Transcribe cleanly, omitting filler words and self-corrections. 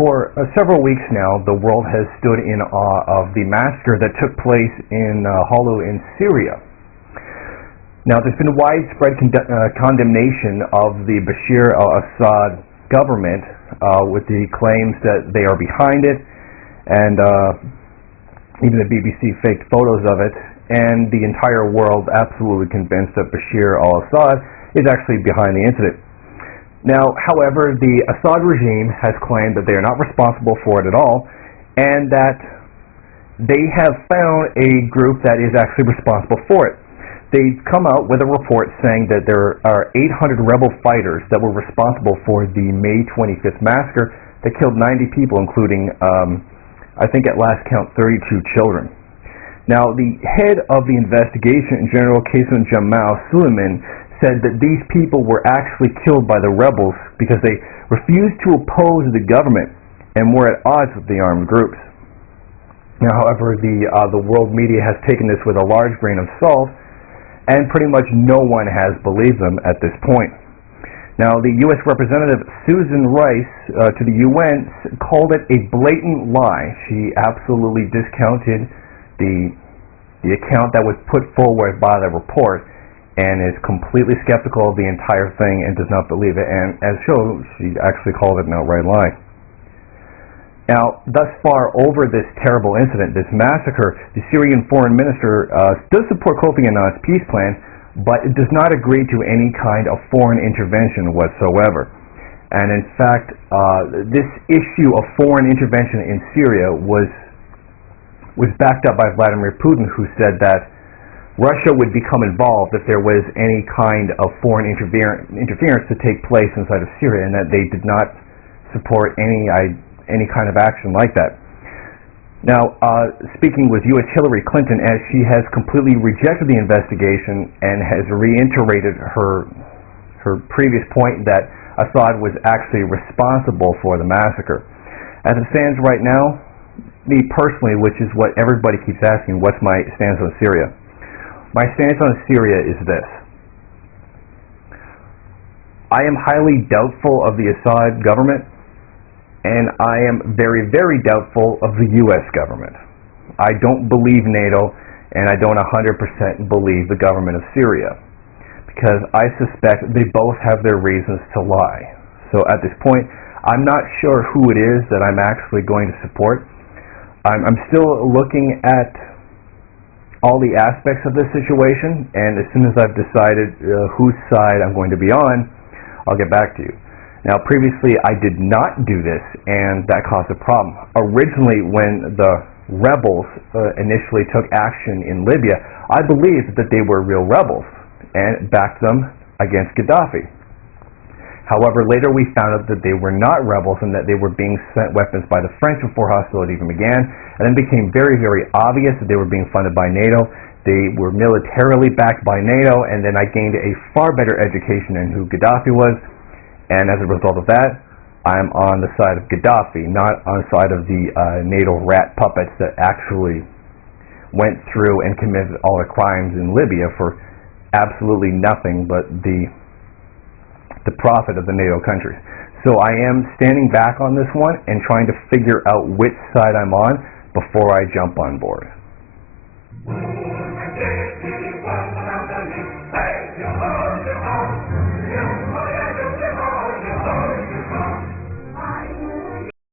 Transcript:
For several weeks now, the world has stood in awe of the massacre that took place in Houla in Syria. Now, there's been widespread condemnation of the Bashar Al-Assad government with the claims that they are behind it, and even the BBC faked photos of it, and the entire world absolutely convinced that Bashar Al-Assad is actually behind the incident. Now, however, the Assad regime has claimed that they are not responsible for it at all, and that they have found a group that is actually responsible for it. They've come out with a report saying that there are 800 rebel fighters that were responsible for the May 25th massacre that killed 90 people, including, I think at last count, 32 children. Now, the head of the investigation, General Qasem Jamal Suleiman, said that these people were actually killed by the rebels because they refused to oppose the government and were at odds with the armed groups. Now, however, the world media has taken this with a large grain of salt, and pretty much no one has believed them at this point. Now, the U.S. Representative Susan Rice to the UN called it a blatant lie. She absolutely discounted the account that was put forward by the report, and is completely skeptical of the entire thing and does not believe it, and as shown, she actually called it an outright lie. Now, thus far over this terrible incident, this massacre, the Syrian foreign minister does support Kofi Annan's peace plan, but it does not agree to any kind of foreign intervention whatsoever. And in fact, this issue of foreign intervention in Syria was backed up by Vladimir Putin, who said that Russia would become involved if there was any kind of foreign interference to take place inside of Syria, and that they did not support any kind of action like that. Now, speaking with U.S. Hillary Clinton, as she has completely rejected the investigation and has reiterated her previous point that Assad was actually responsible for the massacre. As it stands right now, me personally, which is what everybody keeps asking, what's my stance on Syria? My stance on Syria is this. I am highly doubtful of the Assad government, and I am very, very doubtful of the U.S. government. I don't believe NATO, and I don't 100% believe the government of Syria, because I suspect they both have their reasons to lie. So at this point, I'm not sure who it is that I'm actually going to support. I'm still looking at all the aspects of this situation, and as soon as I've decided whose side I'm going to be on, I'll get back to you. Now, previously I did not do this, and that caused a problem. Originally, when the rebels initially took action in Libya, I believed that they were real rebels and backed them against Gaddafi. However, later we found out that they were not rebels and that they were being sent weapons by the French before hostilities even began, and then it became very, very obvious that they were being funded by NATO. They were militarily backed by NATO, and then I gained a far better education in who Gaddafi was, and as a result of that, I'm on the side of Gaddafi, not on the side of the NATO rat puppets that actually went through and committed all the crimes in Libya for absolutely nothing but the profit of the NATO countries. So I am standing back on this one and trying to figure out which side I'm on before I jump on board.